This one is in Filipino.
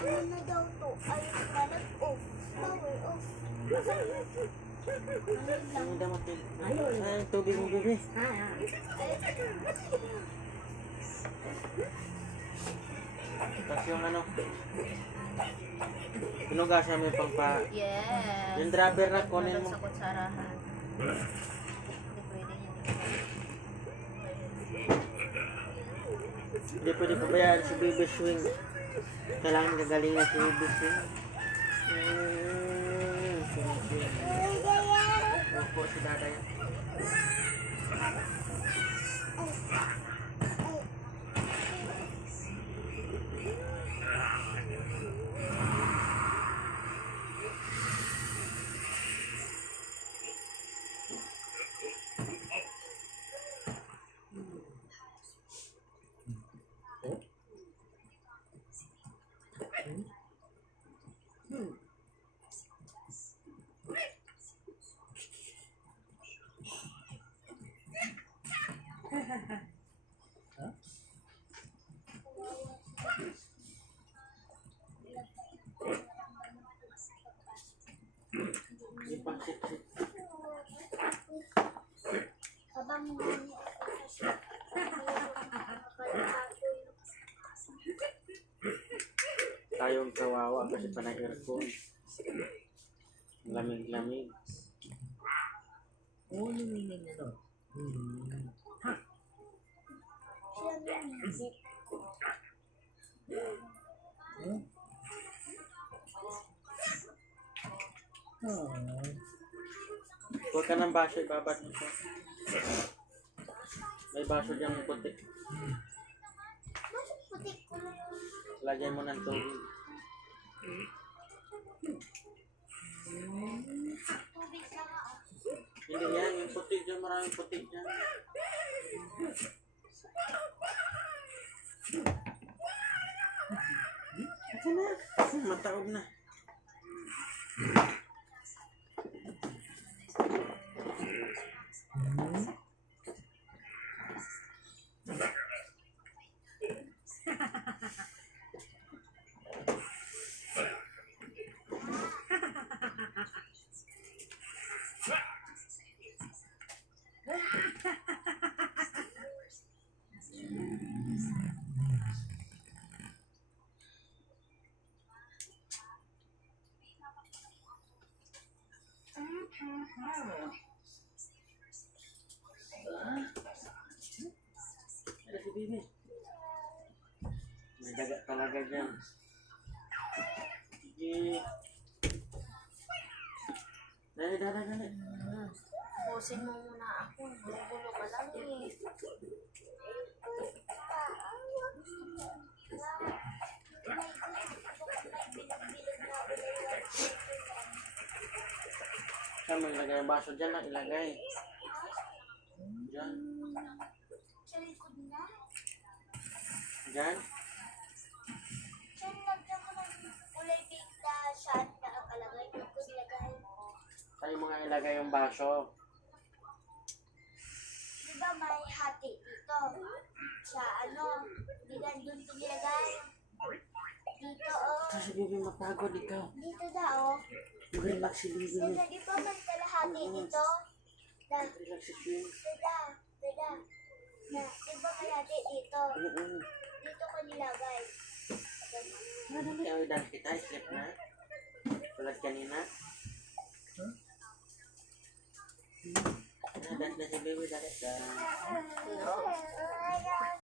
Ano na daw to? Ay, nalag off. Power off. Ang damot yun. Ay, tubig mo, bebe. Tapos yung ano, pinugasan mo yung pangpa... Yes. Yung dropper na kunin mo. Sa kutsarahan. Hindi pwede Hindi pwede pabayaan si Baby Swing. Kailangan gagaling na si Baby Swing. Opo, si Daday. Ipang-sit-sit. Habang Tayong kawawa kasi pa ng aircon. Lamig-lamig. Oh, lumingin na to. Oh. Huwag ka ng baso, ibabat mo siya. May baso diyang puti. putik ko lang. Lagyan mo ng tubig. Tubig na nga. Hindi yan, yung puti dyan, maraming puti dyan. Ito na, mataog na. Ada si Bibi. May daga talaga dyan. Sige. Dali, dali, dali. Pusin mo muna ako. Gulo ka lang eh. Saan mo ilagay ang baso dyan lang ilagay. Dyan. Sa likod na. Dyan. Diyan lagyan ko ng kulay pink na shot na nakalagay. Doon ko nilagay. Saan mo nga ilagay yung baso? Di ba may hati dito? Sa ano? Di ba doon ko nilagay? Dito oh. Kasi Bibi mapagod ikaw. Dito daw oh. Mag-relax si Bibi mo. Dada, di ba may kalahati dito? Da, Relax si Swing. dada. Na, di ba may hati dito? Dito ko nilagay. Ano na yung dance kita? Slip na? Tulad kanina? Dance na si Bibi. Dance. No.